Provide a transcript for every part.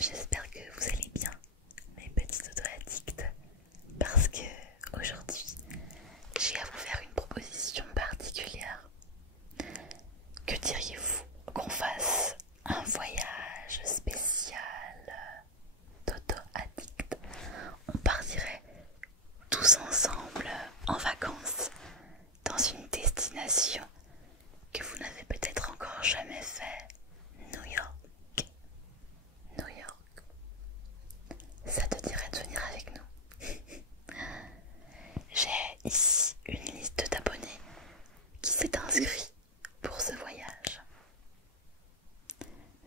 j'espère que vous allez bien, mes petits auto-addicts, parce que aujourd'hui, j'ai à vous faire une proposition particulière. Que diriez-vous qu'on fasse un voyage spécial d'auto-addict? On partirait tous ensemble en vacances dans une destination que vous n'avez peut-être encore jamais fait, New York. New York. Ça te dirait de venir avec nous? J'ai ici une liste d'abonnés qui s'est inscrit pour ce voyage.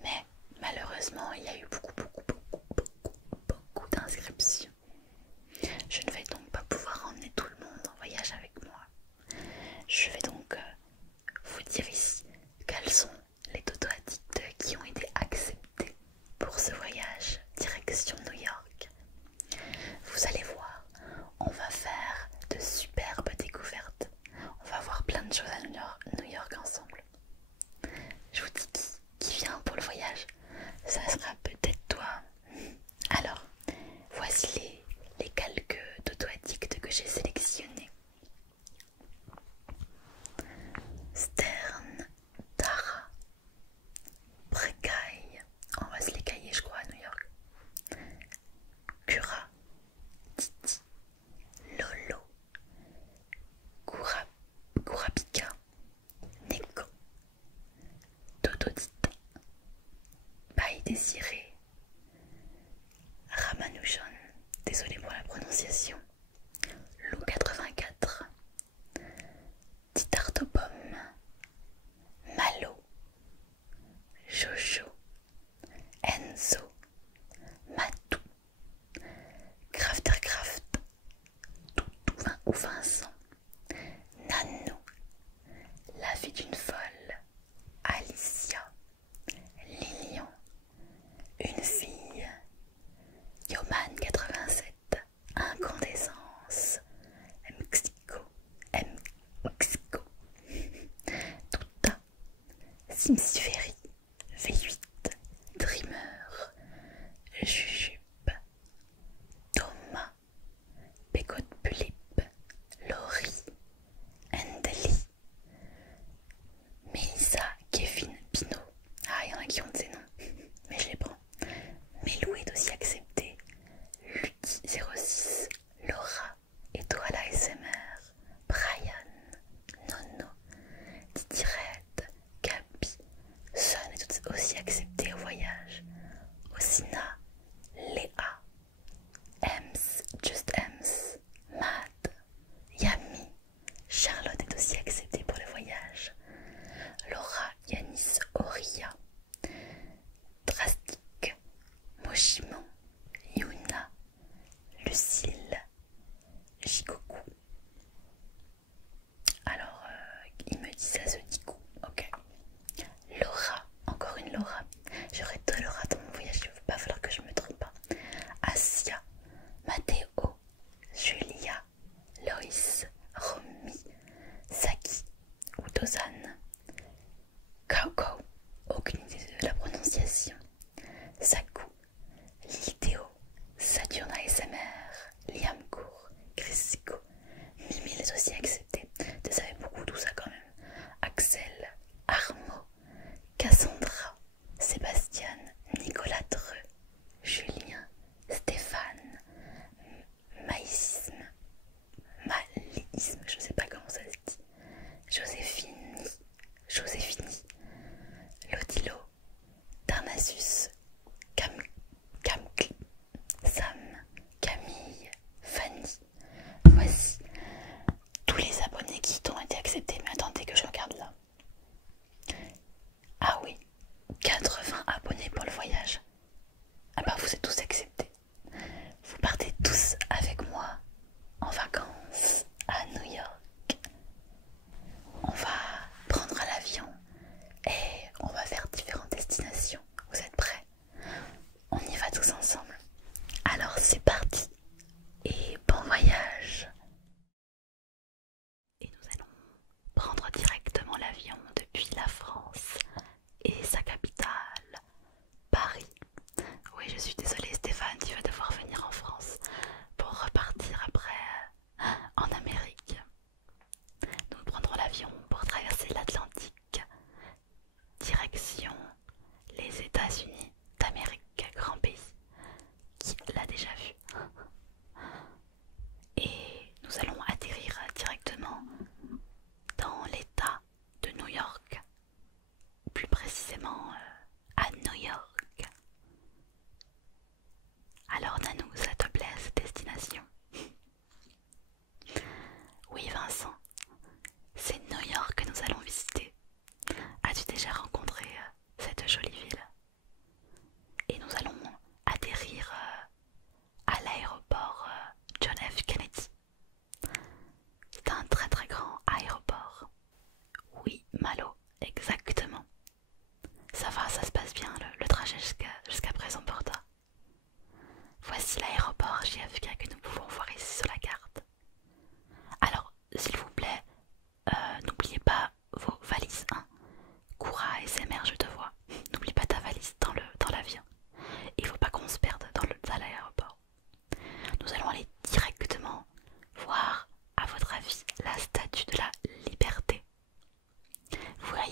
Mais malheureusement, il y a eu beaucoup d'inscriptions. Je ne vais donc pas pouvoir emmener tout le monde en voyage avec moi. Je vais donc vous dire ici quels sont les auto-addicts qui ont été acceptés pour ce voyage direction New York. Vous allez voir, on va faire de superbes découvertes. On va voir plein de choses à New York ensemble. Je vous dis qui vient pour le voyage. Ça sera peut-être toi. Alors, voici les quelques auto-addicts que j'ai sélectionnés. Stern, Tara, Brecaille, on va se les cailler je crois à New York. Cura, Titi, Lolo, Kurapika, Neko, Totodita, Paille Désiré, Ramanujan, désolé pour la prononciation, Lou 84, Titartopome, Malo, Jojo, Enzo, Matou, Craftercraft, Toutou ou Vincent, Nano, La vie d'une folle, Alicia, Lilian, Une fille, Yoman 87, Incandescence, Mexico, Tuta, Simsiferi, V8, Dreamer, Jujube, Thomas, Pécotte Pulip, Laurie, Endeli, Mélissa, Kevin, Pinot. Ah, il y en a qui ont de ces noms, mais je les prends. Melou est aussi accepté. Lutti 06, Laura, Étoile ASMR, Brian, Nono, Titi Red, Gabi,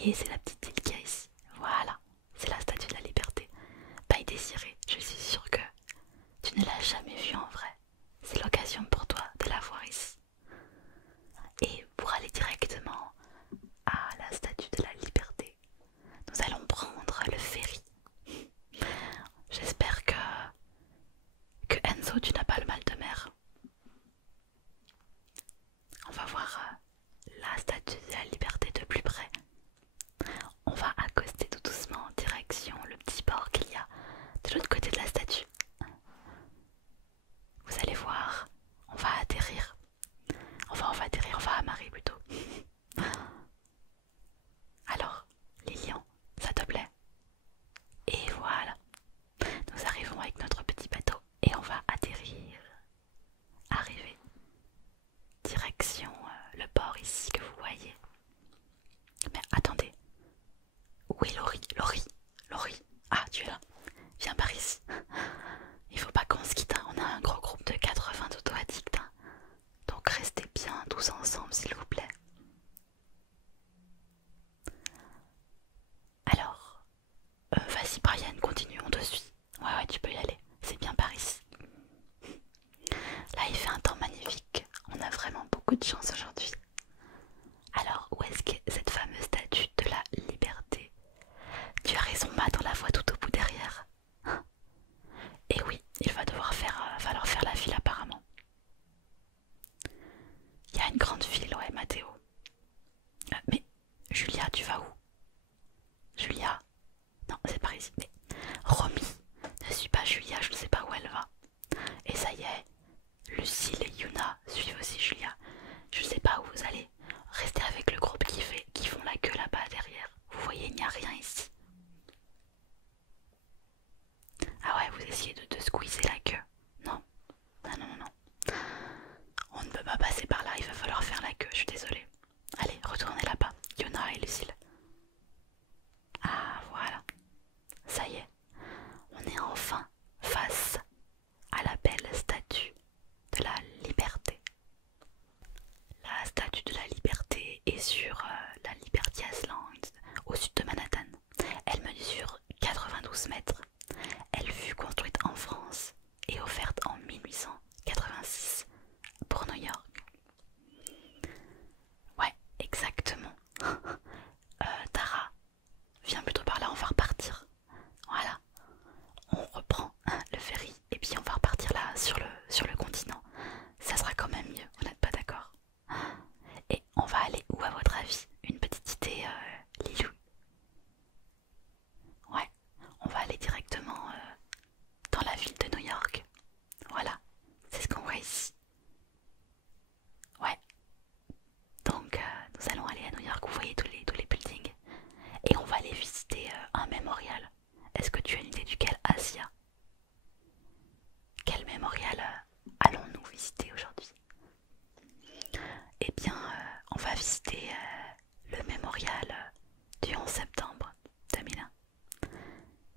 voyez, c'est la petite île qu'il y a ici. Voilà, c'est la statue de la liberté. Paille désirée, je suis sûre que tu ne l'as jamais vue en vrai. C'est l'occasion pour toi de la voir ici. Et pour aller directement à la statue de la liberté, nous allons prendre le ferry. J'espère que Enzo, tu n'as pas le mal de mer. On va voir la statue de la liberté de plus près. On va accoster tout doucement en direction le petit port qu'il y a de l'autre côté de la statue. Vous allez voir, on va atterrir. Enfin, on va amarrer plutôt. Alors, Lilian, ça te plaît? Et voilà, nous arrivons avec notre petit bateau et on va atterrir. Arriver. Direction le port ici que vous voyez. Mais attendez. Où est Laurie? Laurie. Ah, tu es là. Viens par ici. Il faut pas qu'on se quitte, hein. On a un gros groupe de 80 auto-addicts, hein. Donc restez bien tous ensemble s'il vous plaît. Alors, vas-y Brian, continue, on te suit. Ouais, tu peux y aller. C'est bien par ici. Là, il fait un temps magnifique. On a vraiment beaucoup de chance aujourd'hui. Alors, où est-ce qu'est cette fameuse statue de la liberté? Tu as raison, Matt, on la voit tout au bout derrière. Et oui, il va falloir faire la file apparemment. Il y a une grande file, ouais, Mathéo. Mais, Julia, tu vas où? Julia? Non, c'est par ici. Mais, Romy ne suit pas Julia, je ne sais pas où elle va. Et ça y est, Lucille et Yuna suivent aussi Julia. Je ne sais pas où vous allez. Restez avec le groupe qui font la queue là-bas derrière. Vous voyez, il n'y a rien ici. Ah ouais, vous essayez de squeezer la queue. Non. Non. On ne peut pas passer par là, il va falloir faire la queue, je suis désolée. Allez, retournez là-bas, Yuna et Lucille. Ah voilà, ça y est, on est enfin face à la belle statue de la liberté. La statue de la liberté est sur la Liberty Island, au sud de Manhattan. Elle mesure 92 mètres. Elle fut construite en France et offerte en 1886 pour New York. Ouais, exactement. Tara, viens plutôt par là, on va repartir. Voilà, on reprend le ferry et puis on va repartir là sur le continent. Ça sera quand même mieux, vous n'êtes pas d'accord? Et on va aller où à votre avis? Une petite idée, Lilou? Ouais, on va aller directement dans la ville de New York. Voilà, c'est ce qu'on voit ici. Ouais, donc nous allons aller à New York, vous voyez tous les buildings. Et on va aller visiter un mémorial. Est-ce que tu as une idée duquel, Asia? Quel mémorial allons-nous visiter aujourd'hui? Eh bien, on va visiter le mémorial du 11 septembre 2001.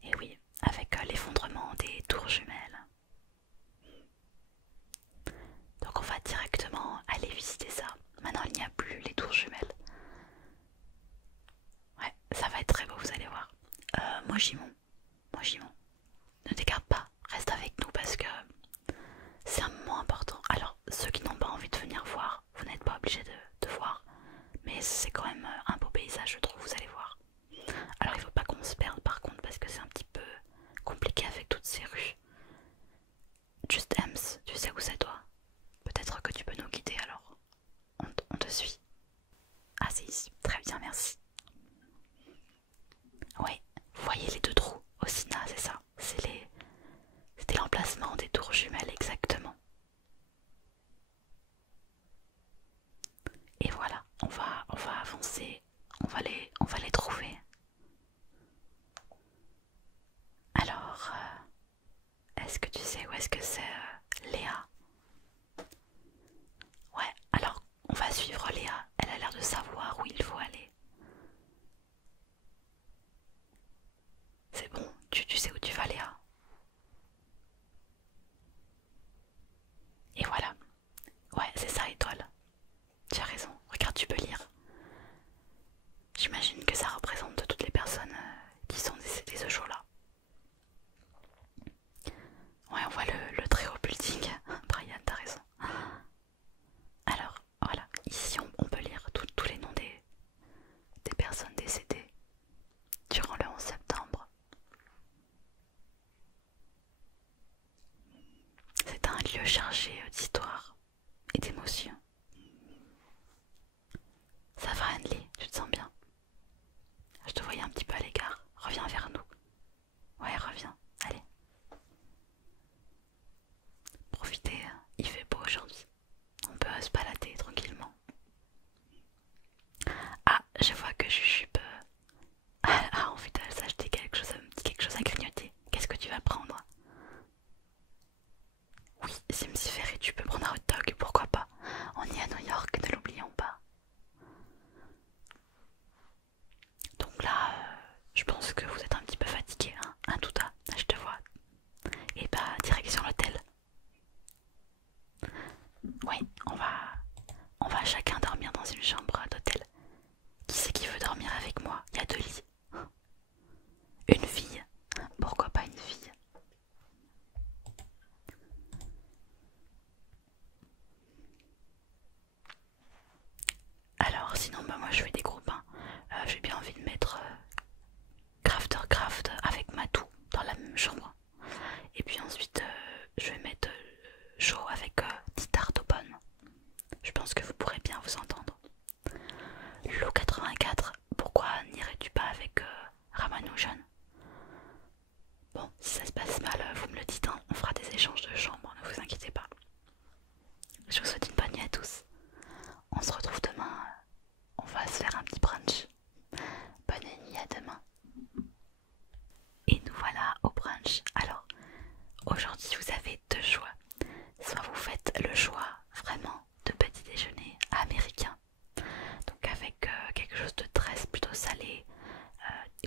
Et oui, avec l'effondrement des tours jumelles. Donc on va directement aller visiter ça. Maintenant, il n'y a plus les tours jumelles. Ouais, ça va être très beau, vous allez voir. Moi j'y monte. Ne t'écarte pas, reste avec nous parce que c'est un moment important. Alors, ceux qui n'ont pas envie de venir voir, vous n'êtes pas obligés de voir. Mais c'est quand même un beau paysage, je trouve, vous allez voir. j'imagine que ça représente toutes les personnes qui sont décédées ce jour-là. Ouais, on voit le très haut building. Brian, t'as raison. Alors, voilà, ici on peut lire tous les noms des personnes décédées durant le 11 septembre. C'est un lieu chargé d'histoire et d'émotions. Ça va, Anne-Lee, tu te sens bien? Je te voyais un petit peu à l'écart. Reviens vers nous. Ouais, reviens. Allez. Profitez, il fait beau aujourd'hui. On peut se balader tranquillement. Ah, je vois que Jujube a envie de s'acheter quelque chose à grignoter. Qu'est-ce que tu vas prendre? Oui, Sims Ferry, tu peux prendre un hot dog, pourquoi pas? On y est à New York, ne l'oublions pas. Donc là, je pense que vous êtes un petit peu fatigué, hein, Touta, je te vois. Et bah, direction l'hôtel. Oui, on va chacun dormir dans une chambre d'hôtel. Qui c'est qui veut dormir avec moi? Il y a 2 lits. Une fille. Pourquoi pas une fille? Alors sinon bah moi je fais des groupes. J'ai bien envie de mettre Craft avec Matou dans la même chambre. Et puis ensuite je vais mettre Joe avec Titar Topon. Je pense que vous pourrez bien vous entendre. Lo 84, pourquoi n'irais-tu pas avec Ramanujan? Bon, si ça se passe mal, vous me le dites, hein, on fera des échanges de chambres, ne vous inquiétez pas. Je vous souhaite une bonne nuit à tous. On se retrouve demain, on va se faire un petit brunch. Bonne nuit, à demain. Et nous voilà au brunch. Alors, aujourd'hui vous avez 2 choix. Soit vous faites le choix vraiment de petit déjeuner américain, donc avec quelque chose de très plutôt salé,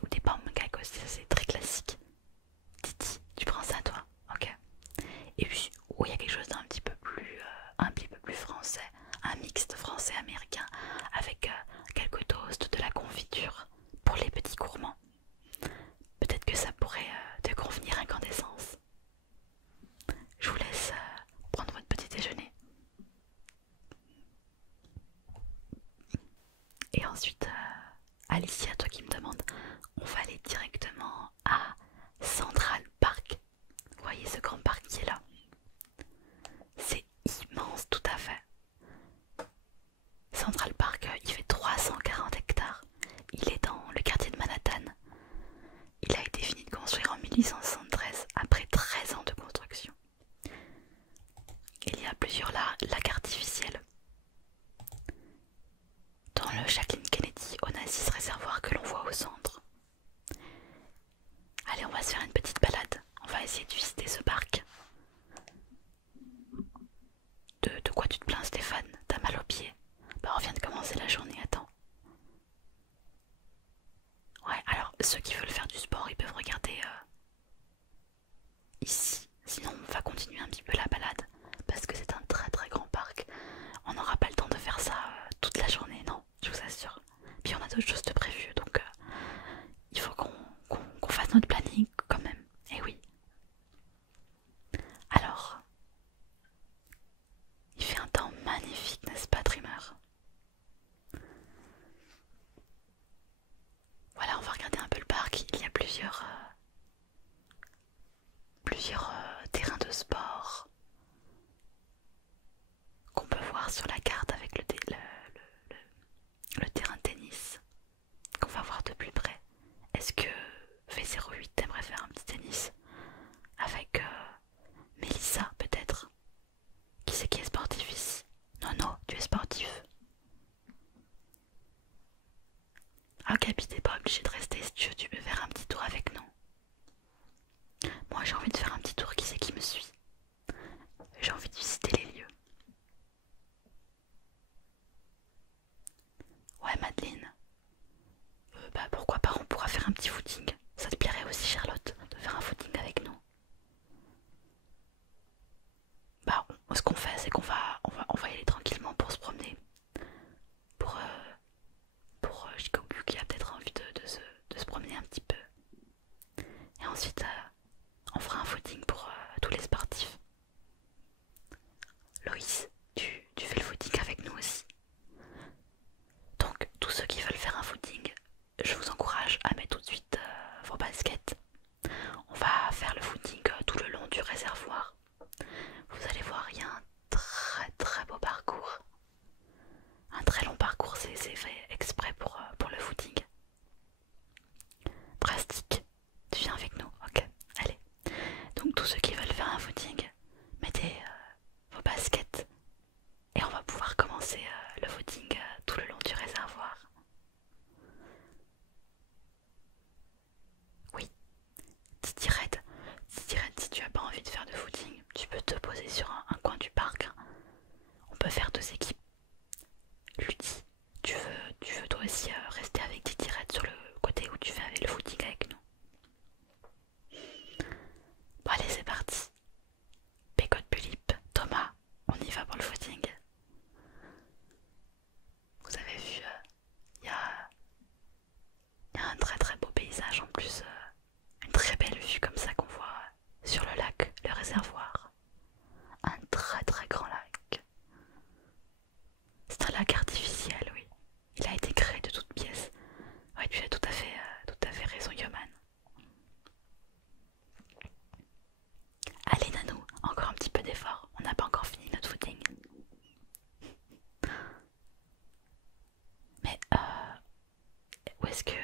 ou des pancakes aussi, c'est très classique. Titi, tu prends ça toi, ok. Et puis, il y a quelque chose d'un un petit peu plus français, un mixte français-américain avec quelques toasts, de la confiture pour les petits gourmands. Peut-être que ça pourrait te convenir, incandescence. Je vous laisse prendre votre petit déjeuner. Et ensuite, Alicia, toi qui me demandes, on va aller directement à Central Park. Vous voyez ce grand parc qui est là? C'est immense, tout à fait. Central Park, il fait 340 hectares. Il est dans le quartier de Manhattan. Il a été fini de construire en 1873 après 13 ans de construction. Il y a plusieurs lacs artificiels. Dans le Jacqueline Kennedy Onassis réservoir que l'on voit au centre. Allez, on va se faire une petite balade. On va essayer de visiter ce parc. De quoi tu te plains, Stéphane? T'as mal aux pieds? Bah, on vient de commencer la journée, attends. Ouais, alors ceux qui veulent faire du sport, ils peuvent regarder ici. Sinon, on va continuer un petit peu la balade parce que c'est un très très grand parc. On n'aura pas le temps de faire ça toute la journée, non, je vous assure. Puis on a d'autres choses de prévues, donc il faut qu'on fasse notre planning quand même. Et oui. Alors, il fait un temps magnifique, n'est-ce pas, Dreamer? Voilà, on va regarder un peu le parc. Il y a plusieurs terrains de sport qu'on peut voir sur la carte avec le terrain de tennis qu'on va voir de plus près. Est-ce que V08 t'aimerais faire un petit tennis avec Mélissa peut-être? Qui c'est qui est sportif ici? Non, tu es sportif. Ah, Gabi, t'es pas obligé de rester si tu veux faire un petit tour avec nous. Moi j'ai envie de faire un petit tour, qui c'est qui me suit? J'ai envie de visiter les lieux. Ouais, Madeleine. Bah pourquoi pas, on pourra faire un petit footing. Ça te plairait aussi, Charlotte, de faire un footing avec nous? Bah ce qu'on fait, c'est qu'on va y aller tranquillement pour se promener. Pour Shikoku qui a peut-être poser sur un coin du parc. On peut faire 2 équipes. Ludy, tu veux toi aussi rester avec Didi Red sur le côté où tu fais avec le footing avec nous? Bon allez, c'est parti. Pécotte Pulip, Thomas, on y va pour le footing. Vous avez vu, il y a un très très beau paysage en plus, une très belle vue comme ça qu'on voit sur le lac, le réservoir. Un très très grand lac. C'est un lac artificiel, oui. Il a été créé de toutes pièces. Ouais, tu as tout à fait raison, Yoman. Allez, Nanou, encore un petit peu d'effort. On n'a pas encore fini notre footing. Mais, où est-ce que...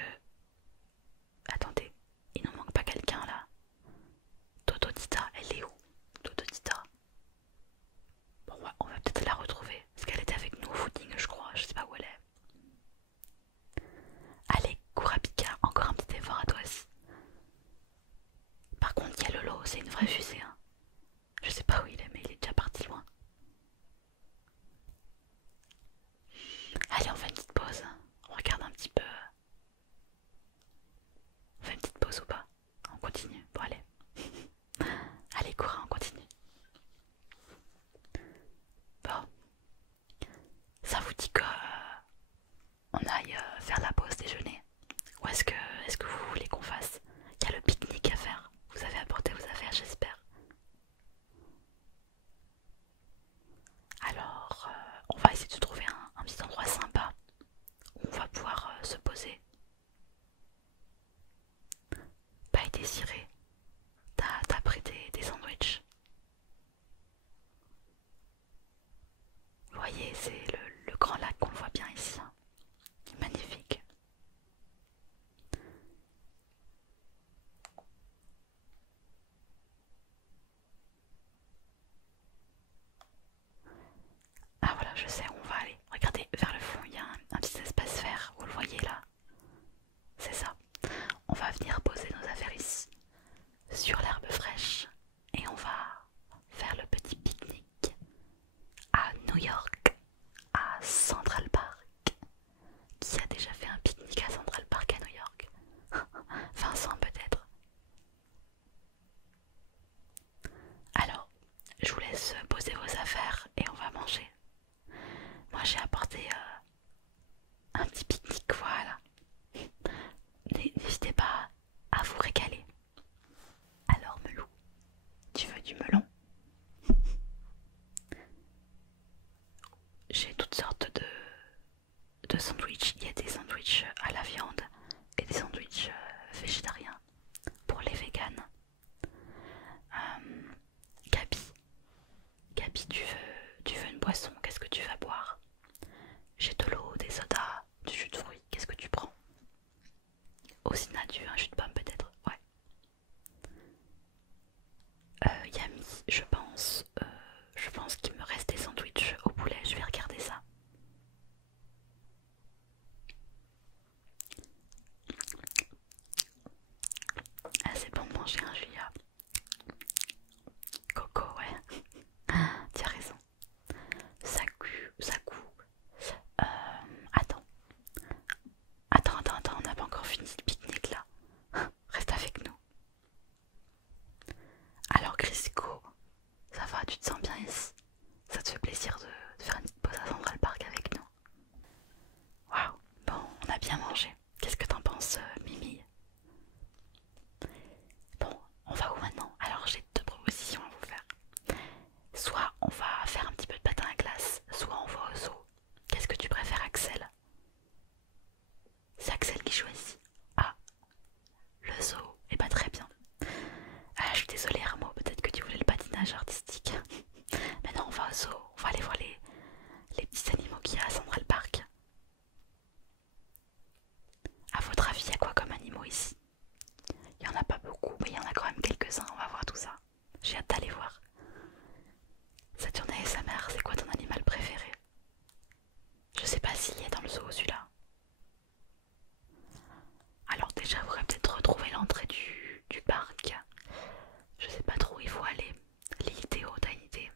Attendez, il nous manque pas quelqu'un là. Totodita, elle est où? Totodita. Bon, ouais, on va peut-être la retrouver. Parce qu'elle était avec nous au footing, je crois. Je sais pas où elle est. Allez, Kurapika, encore un petit effort à toi aussi. Par contre, il y a Lolo, c'est une vraie fusée. Hein. Je sais pas où il est, mais il est déjà parti loin. Allez, on fait une petite pause. On regarde un petit peu. On fait une petite pause ou pas? On continue. Bon, allez. Allez, courez, on continue. Bon. Ça vous dit que on aille faire la pause déjeuner? Ou est-ce que vous voulez qu'on fasse? Il y a le pique-nique à faire. Vous avez apporté vos affaires, j'espère. Alors, on va essayer de trouver un petit endroit sympa où on va pouvoir se poser. Pas désiré. T'as pris des sandwichs. Vous voyez, c'est le grand lac qu'on voit bien ici. Hein. Magnifique. Ah voilà, je sais où on va aller. Regardez, vers le fond, il y a un petit espace vert. Vous le voyez là? C'est ça. On va venir poser nos affaires ici, sur l'herbe fraîche. Et on va faire le petit pique-nique à New York, à Central Park. Qui a déjà fait un pique-nique à Central Park à New York? Vincent peut-être. Alors, je vous laisse poser vos affaires et on va manger. Moi j'ai apporté un petit pique-nique, voilà. N'hésitez pas à vous régaler. Alors Melou, tu veux du melon? J'ai toutes sortes de sandwichs. Il y a des sandwichs à la viande et des sandwichs végétariens pour les véganes. Gabi, Gabi, tu veux une boisson? Qu'est-ce que tu vas boire? J'ai de l'eau, des sodas, du jus de fruits. Qu'est-ce que tu prends? Aussi tu veux un jus de pomme peut-être? Ouais. Yami, je pense qu'il me reste des sandwichs au poulet. Je vais regarder ça. Ah, c'est bon de manger un Julia. Coco, ouais. Tu as raison. Sakou. Attends. Attends, on n'a pas encore fini le pique-nique là. Reste avec nous. Alors Crisco, ça va, tu te sens bien ici? Ça te fait plaisir de faire une petite pause à Central Park avec nous? Waouh, bon, on a bien mangé. Qu'est-ce que t'en penses, Mimi? Bon, on va où maintenant? Alors j'ai 2 propositions à vous faire. Soit on va faire un petit peu de patin à glace, soit on va au zoo. Qu'est-ce que tu préfères, Axel? C'est Axel qui choisit. Ah, le zoo, et pas très bien. Ah, je suis désolée Hermo, peut-être que tu voulais le patinage artistique. Mais non, on va au zoo, on va aller voir les petits animaux qu'il y a à Central Park. À votre avis, il y a quoi comme animaux ici? Il n'y en a pas beaucoup, mais il y en a quand même quelques-uns, on va voir tout ça. J'ai hâte d'aller voir. Saturne et sa mère, c'est quoi ton animal préféré? Je sais pas s'il est dans le zoo celui-là. Alors déjà, il faudrait peut-être retrouver l'entrée du parc. Je sais pas trop où il faut aller. L'idée, t'as une idée?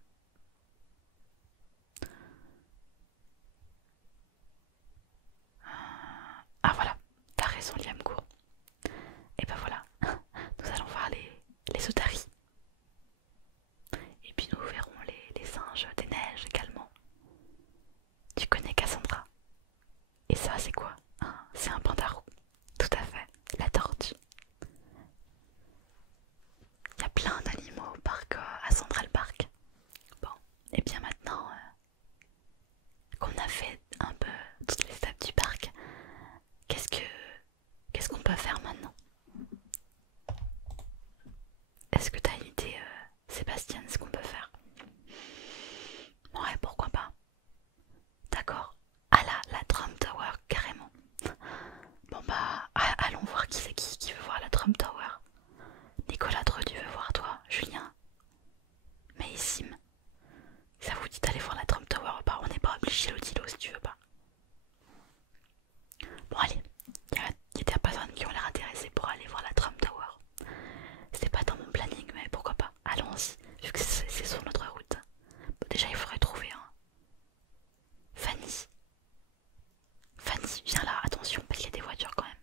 peut faire maintenant? Est-ce que t'as une idée, Sébastien, ce qu'on peut faire? Ouais, pourquoi pas. D'accord. Ah là, la Trump Tower, carrément. Bon bah, allons voir qui c'est qui veut voir la Trump Tower. Nicolas Dreux, tu veux voir toi? Julien? Maïssim? Ça vous dit d'aller voir la Trump Tower ou pas? On n'est pas obligé l'Odilo si tu veux pas. Bon allez, il y a des personnes qui ont l'air intéressées pour aller voir la Trump Tower. C'était pas dans mon planning, mais pourquoi pas? Allons-y, vu que c'est sur notre route. Bon, déjà il faudrait trouver un. Fanny. Fanny, viens là, attention, parce qu'il y a des voitures quand même.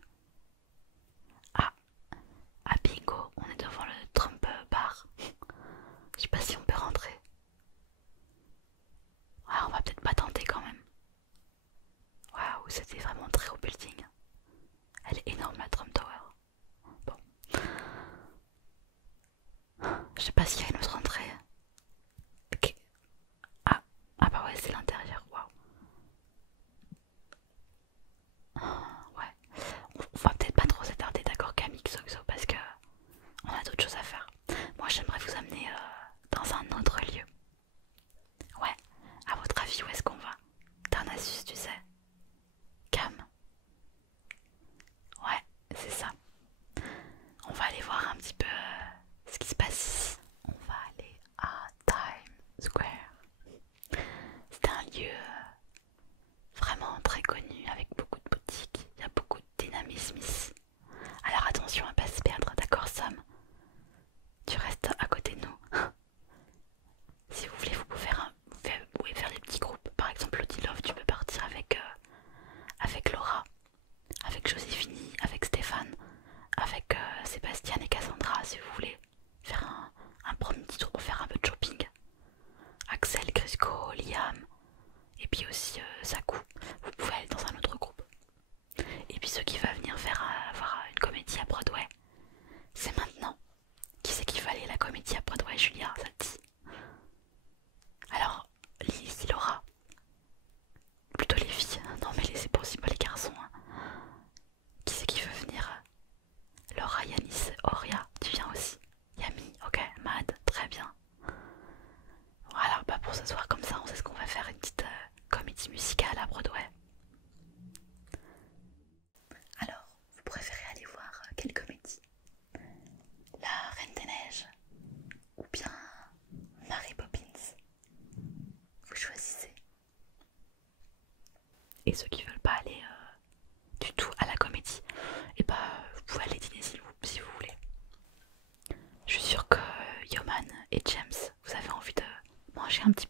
Ah, ah bingo, on est devant le Trump Bar. Je sais pas si on peut rentrer. Ouais, on va peut-être pas tenter quand même. Waouh, c'était vraiment très haut building. Elle est énorme la Trump Tower. Bon. Je sais pas s'il y a une autre entrée. Ok. Ah, ah bah ouais, c'est l'intérieur. Waouh. Ouais. On va peut-être pas trop s'attarder, d'accord, Camille Xoxo, parce que on a d'autres choses à faire. Moi, j'aimerais vous amener dans un autre lieu. Ouais. À votre avis, où est-ce qu'on va? T'as un astuce, tu sais? Cam. Ouais, c'est ça. On va aller voir un petit peu ce qui se passe ici. On va aller à Times Square. C'est un lieu vraiment très connu avec beaucoup de boutiques. Il y a beaucoup de dynamisme ici. Alors attention à pas se perdre, d'accord Sam? Tu restes à côté de nous. Si vous voulez, vous pouvez faire des petits groupes. Par exemple, Lottie Love, tu peux partir avec Laura, avec Joséphine, avec Stéphane, avec Sébastien et Cassandra, si vous voulez faire un premier petit tour pour faire un peu de shopping. Axel, Crisco, Liam, et puis aussi Sakou. Vous pouvez aller dans un autre groupe. Et puis ceux qui veulent venir voir une comédie à Broadway, c'est maintenant. Qui c'est qui veut aller à la comédie à Broadway, Julia, ça te dit? Alors, Lily, Laura, plutôt les filles, non mais c'est possible les garçons. Hein. Qui c'est qui veut venir? Laura, Yanis, Auria, tu viens aussi? Yami, ok, Mad, très bien. Voilà, bah pour ce soir comme ça, on sait ce qu'on va faire, une petite comédie musicale à Broadway. Alors, vous préférez aller voir quelle comédie? La Reine des Neiges ou bien Mary Poppins? Vous choisissez. Et ceux qui veulent pas aller du tout à la comédie, et bah vous pouvez aller dîner si vous voulez. Je suis sûre que Yoman et James, vous avez envie de manger un petit